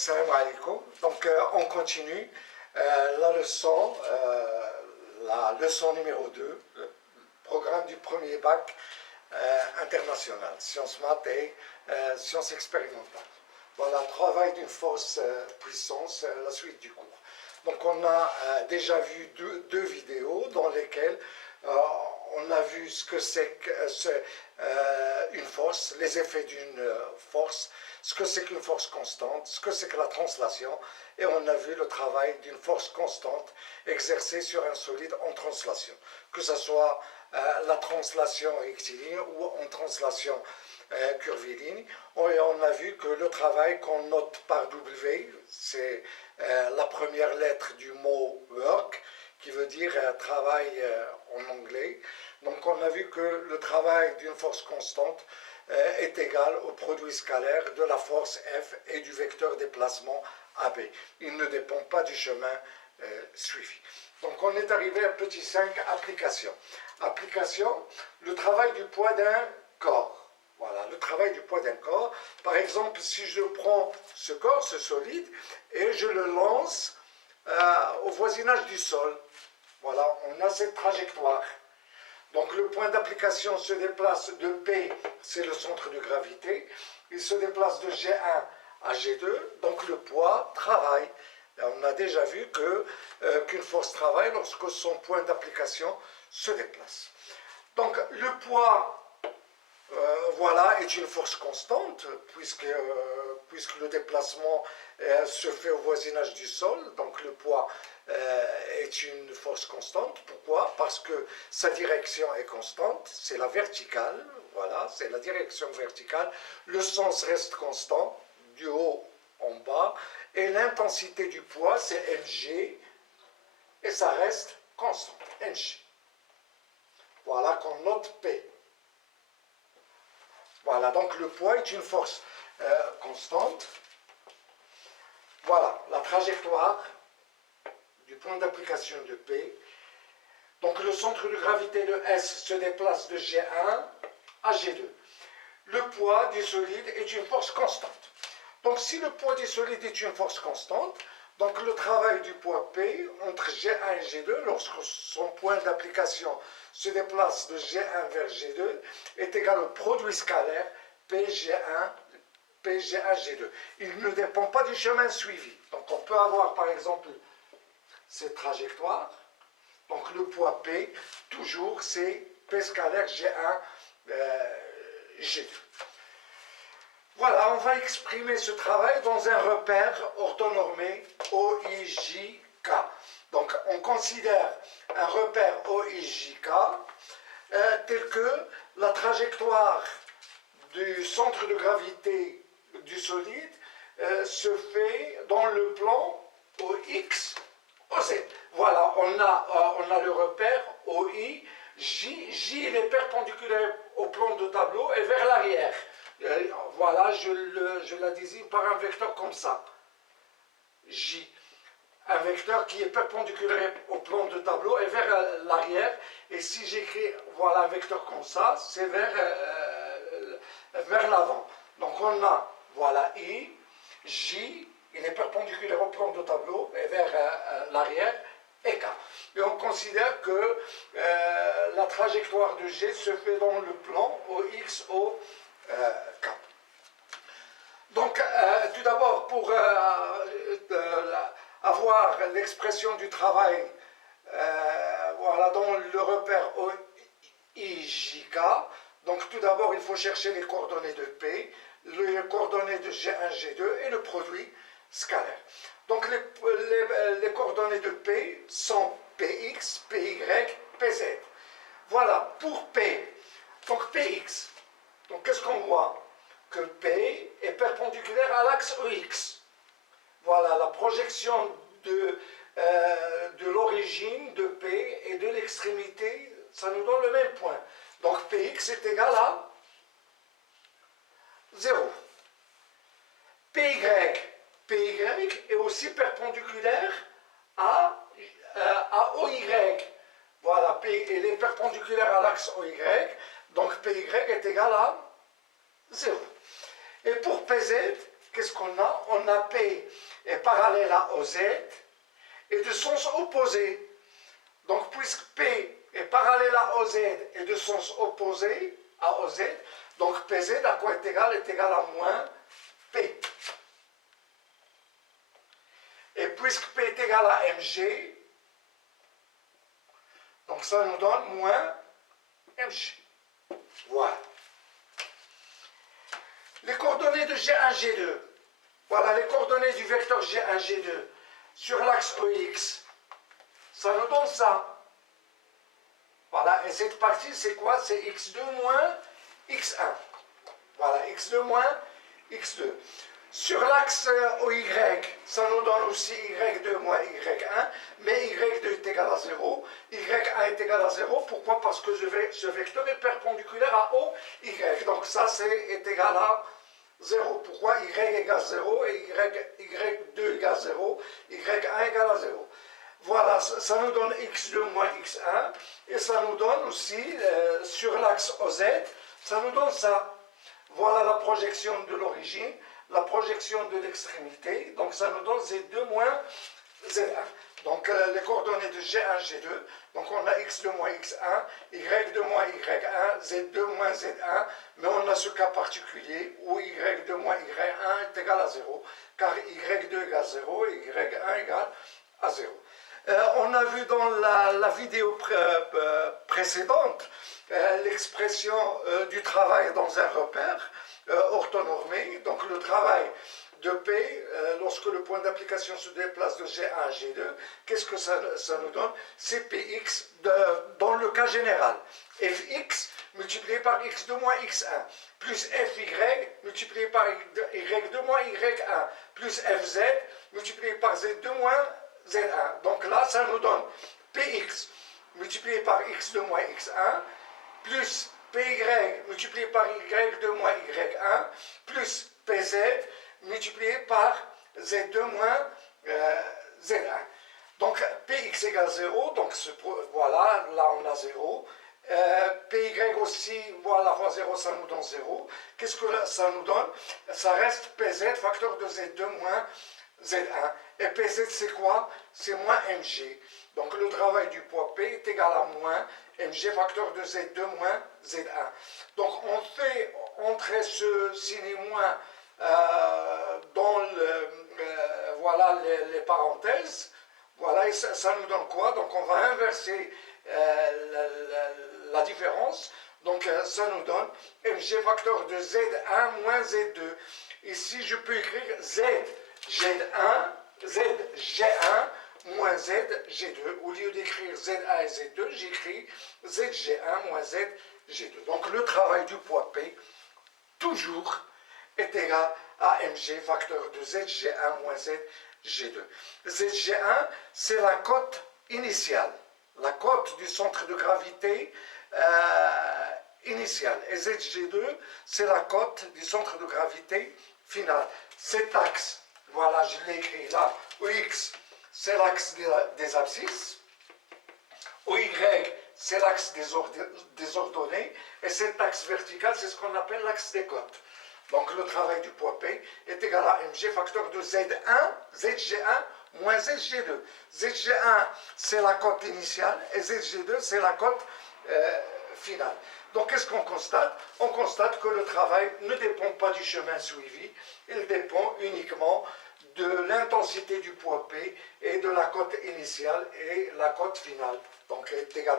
Salam alaikum. Donc, on continue la leçon numéro 2, le programme du premier bac international, sciences maths et sciences expérimentales. Voilà, travail d'une force puissance, la suite du cours. Donc, on a déjà vu deux vidéos dans lesquelles on a vu ce que c'est qu'une force, les effets d'une force, ce que c'est qu'une force constante, ce que c'est que la translation, et on a vu le travail d'une force constante exercée sur un solide en translation, que ce soit la translation rectiligne ou en translation curviligne. Et on a vu que le travail qu'on note par W, c'est la première lettre du mot work, qui veut dire travail en anglais. Donc on a vu que le travail d'une force constante est égal au produit scalaire de la force F et du vecteur déplacement AB. Il ne dépend pas du chemin suivi. Donc on est arrivé à petit 5, application. Application, le travail du poids d'un corps. Voilà, le travail du poids d'un corps. Par exemple, si je prends ce corps, ce solide, et je le lance au voisinage du sol, voilà, on a cette trajectoire. Donc le point d'application se déplace de P, c'est le centre de gravité, il se déplace de G1 à G2, donc le poids travaille. Et on a déjà vu qu'une force travaille lorsque son point d'application se déplace. Donc le poids, voilà, est une force constante, puisque le déplacement se fait au voisinage du sol, donc le poids est une force constante. Pourquoi? Parce que sa direction est constante, c'est la verticale, voilà, c'est la direction verticale, le sens reste constant, du haut en bas, et l'intensité du poids, c'est mg, et ça reste constant, mg. Voilà qu'on note P. Voilà, donc le poids est une force constante. Voilà, la trajectoire du point d'application de P. Donc le centre de gravité de S se déplace de G1 à G2. Le poids du solide est une force constante. Donc si le poids du solide est une force constante, donc le travail du poids P entre G1 et G2, lorsque son point d'application se déplace de G1 vers G2, est égal au produit scalaire PG1, G2. Il ne dépend pas du chemin suivi. Donc on peut avoir par exemple cette trajectoire. Donc le poids P, toujours c'est P scalaire G1, G2. Voilà, on va exprimer ce travail dans un repère orthonormé OIJK. Donc on considère un repère OIJK tel que la trajectoire du centre de gravité du solide se fait dans le plan OX, OZ. Voilà, on a le repère OI, J il est perpendiculaire au plan de tableau et vers l'arrière. Voilà, je la désigne par un vecteur comme ça. J. Un vecteur qui est perpendiculaire au plan de tableau et vers l'arrière. Et si j'écris voilà, un vecteur comme ça, c'est vers l'avant. Donc on a, voilà, I, J, il est perpendiculaire au plan de tableau et vers l'arrière, et K. Et on considère que la trajectoire de G se fait dans le plan OX, O, K. Donc, tout d'abord, pour avoir l'expression du travail voilà, dans le repère OIJK, donc tout d'abord, il faut chercher les coordonnées de P, les coordonnées de G1, G2 et le produit scalaire. Donc, les coordonnées de P sont Px, Py, Pz. Voilà, pour P. Donc, Px. Donc, qu'est-ce qu'on voit? Que P est perpendiculaire à l'axe EX. Voilà, la projection de l'origine de P et de l'extrémité, ça nous donne le même point. Donc Px est égal à 0. Py est aussi perpendiculaire à OY. Voilà, P il est perpendiculaire à l'axe OY, donc Py est égal à 0. Et pour Pz, qu'est-ce qu'on a? On a P est parallèle à OZ et de sens opposé. Donc, puisque P est parallèle à OZ et de sens opposé à OZ, donc PZ à quoi est égal? Est égal à moins P. Et puisque P est égal à MG, donc ça nous donne moins MG. Voilà. Les coordonnées de G1, G2. Voilà les coordonnées du vecteur G1, G2 sur l'axe OX. Ça nous donne ça. Voilà, et cette partie, c'est quoi? C'est x2 moins x1. Voilà, x2 moins x2. Sur l'axe OY, ça nous donne aussi y2 moins y1, mais y2 est égal à 0, y1 est égal à 0. Pourquoi? Parce que ce vecteur est perpendiculaire à OY. Donc ça, est égal à 0. Pourquoi? Y égale 0 et y2 égale 0, y1 égale à 0. Voilà, ça nous donne x2 moins x1, et ça nous donne aussi, sur l'axe OZ, ça nous donne ça. Voilà la projection de l'origine, la projection de l'extrémité, donc ça nous donne Z2 moins Z1. Donc les coordonnées de G1, G2, donc on a x2 moins x1, y2 moins y1, z2 moins z1, mais on a ce cas particulier où y2 moins y1 est égal à 0, car y2 égale 0 et y1 égale à 0. On a vu dans la vidéo précédente l'expression du travail dans un repère orthonormé. Donc le travail de P, lorsque le point d'application se déplace de G1 à G2, qu'est-ce que ça nous donne? C'est Px dans le cas général. Fx multiplié par x2 moins x1, plus Fy multiplié par y2 moins y1, plus Fz multiplié par z2 moins Z1. Donc là, ça nous donne Px multiplié par x2 moins x1, plus Py multiplié par y2 moins y1, plus Pz multiplié par z2 moins z1. Donc Px égale 0, donc voilà, là on a 0. Py aussi, voilà, fois 0, ça nous donne 0. Qu'est-ce que ça nous donne? Ça reste Pz, facteur de z2 moins Z1. Et Pz, c'est quoi? C'est moins Mg. Donc le travail du poids P est égal à moins Mg facteur de Z2 moins Z1. Donc on fait entrer ce signe moins dans voilà, les parenthèses. Voilà, et ça nous donne quoi? Donc on va inverser la différence. Donc ça nous donne Mg facteur de Z1 moins Z2. Ici, je peux écrire ZG1 moins ZG2. Au lieu d'écrire Z1 et Z2, j'écris ZG1 moins ZG2. Donc le travail du poids P, toujours, est égal à Mg facteur de ZG1 moins ZG2. ZG1, c'est la cote initiale, la cote du centre de gravité initiale. Et ZG2, c'est la cote du centre de gravité final. Cet axe, voilà, je l'ai écrit là, OX, c'est l'axe des abscisses, OY, c'est l'axe des ordonnées, et cet axe vertical, c'est ce qu'on appelle l'axe des cotes. Donc le travail du poids P est égal à Mg facteur de Z1, ZG1 moins ZG2. ZG1, c'est la cote initiale, et ZG2, c'est la cote finale. Donc qu'est-ce qu'on constate? On constate que le travail ne dépend pas du chemin suivi, il dépend uniquement de l'intensité du poids P et de la cote initiale et la cote finale. Donc est égal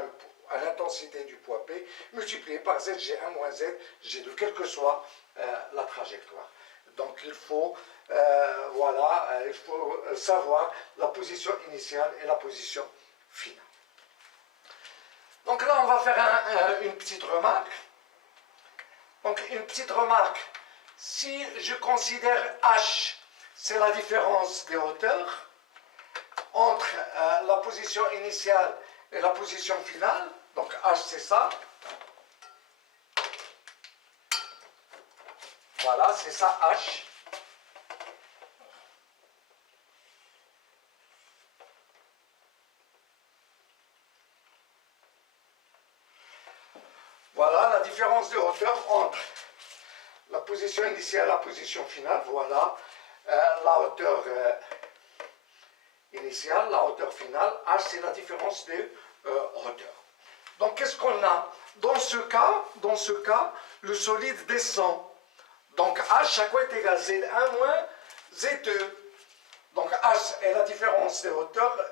à l'intensité du poids P multiplié par ZG1 moins ZG2, quelle que soit la trajectoire. Donc il faut, voilà, il faut savoir la position initiale et la position finale. Donc là, on va faire une petite remarque. Donc une petite remarque, si je considère H, c'est la différence des hauteurs entre la position initiale et la position finale, donc H c'est ça. Voilà, c'est ça H. Voilà la différence de hauteur entre la position initiale et la position finale. Voilà la hauteur initiale, la hauteur finale. H, c'est la différence des hauteurs. Donc, qu'est-ce qu'on a? Dans ce cas, le solide descend. Donc, H, chaque fois est égal à Z1 moins Z2. Donc, H est la différence de hauteur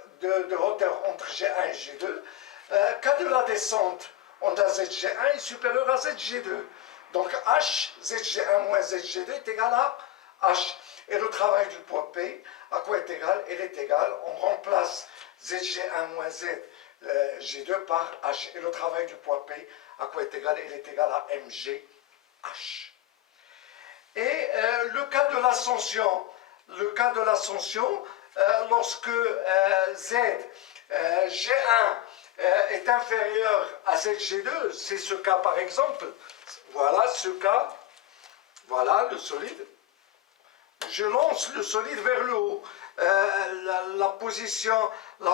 entre G1 et G2. Cas de la descente, on a ZG1 est supérieur à ZG2. Donc, H, ZG1 moins ZG2 est égal à H. Et le travail du poids P, à quoi est égal? Il est égal, on remplace ZG1 moins ZG2 par H. Et le travail du poids P, à quoi est égal? Il est égal à MGH. Et le cas de l'ascension, lorsque G1 est inférieur à ZG2, c'est ce cas par exemple, voilà ce cas, voilà le solide, je lance le solide vers le haut, la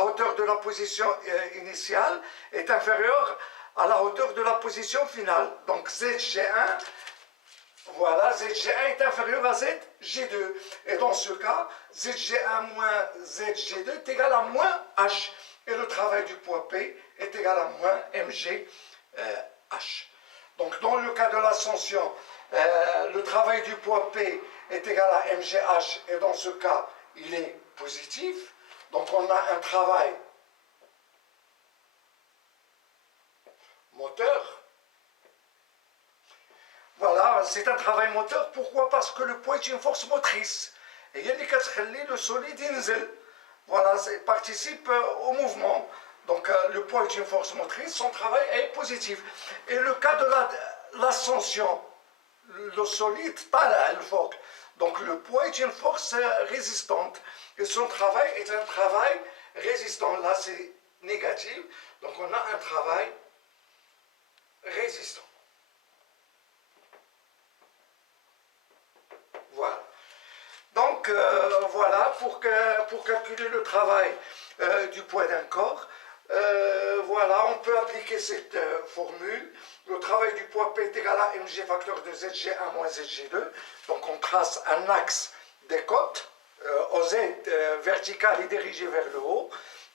hauteur de la position initiale est inférieure à la hauteur de la position finale, donc ZG1, voilà, ZG1 est inférieur à ZG2. Et dans ce cas, ZG1 moins ZG2 est égal à moins H. Et le travail du poids P est égal à moins MGH. Donc dans le cas de l'ascension, le travail du poids P est égal à MGH. Et dans ce cas, il est positif. Donc on a un travail moteur. Voilà, c'est un travail moteur. Pourquoi? Parce que le poids est une force motrice. Et il y a le solide inzel. Voilà, ça participe au mouvement. Donc le poids est une force motrice, son travail est positif. Et le cas de l'ascension, le solide, tala le fort. Donc le poids est une force résistante. Et son travail est un travail résistant. Là, c'est négatif. Donc on a un travail résistant. Voilà. Donc, voilà, pour calculer le travail du poids d'un corps, voilà, on peut appliquer cette formule. Le travail du poids P est égal à mg facteur de ZG1 moins ZG2. Donc, on trace un axe des côtes. OZ vertical est dirigé vers le haut.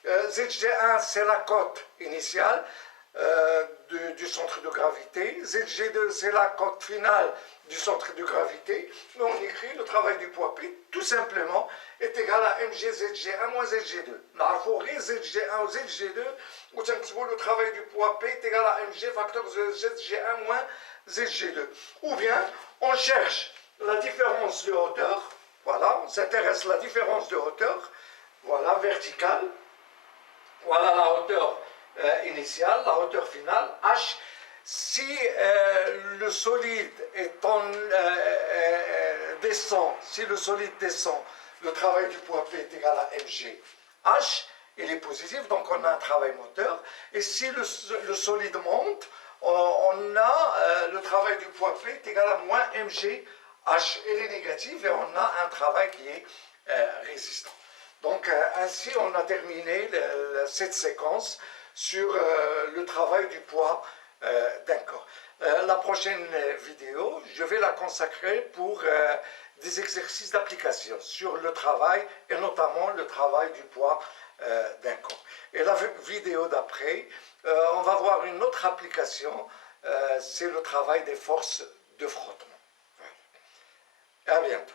ZG1, c'est la côte initiale du centre de gravité. ZG2, c'est la côte finale du centre de gravité. Mais on écrit le travail du poids P, tout simplement, est égal à mg ZG1 moins ZG2. Nous ZG1 ou ZG2, le travail du poids P est égal à mg facteur de ZG1 moins ZG2. Ou bien, on cherche la différence de hauteur. Voilà, on s'intéresse à la différence de hauteur. Voilà, verticale. Voilà la hauteur initiale, la hauteur finale, H. Si le solide descend, si le solide descend, le travail du poids P est égal à mg H, il est positif, donc on a un travail moteur. Et si le solide monte, on a le travail du poids P est égal à moins mg H. Il est négatif et on a un travail qui est résistant. Donc ainsi on a terminé cette séquence sur le travail du poids d'un corps. La prochaine vidéo, je vais la consacrer pour des exercices d'application sur le travail et notamment le travail du poids d'un corps. Et la vidéo d'après, on va voir une autre application, c'est le travail des forces de frottement. À bientôt.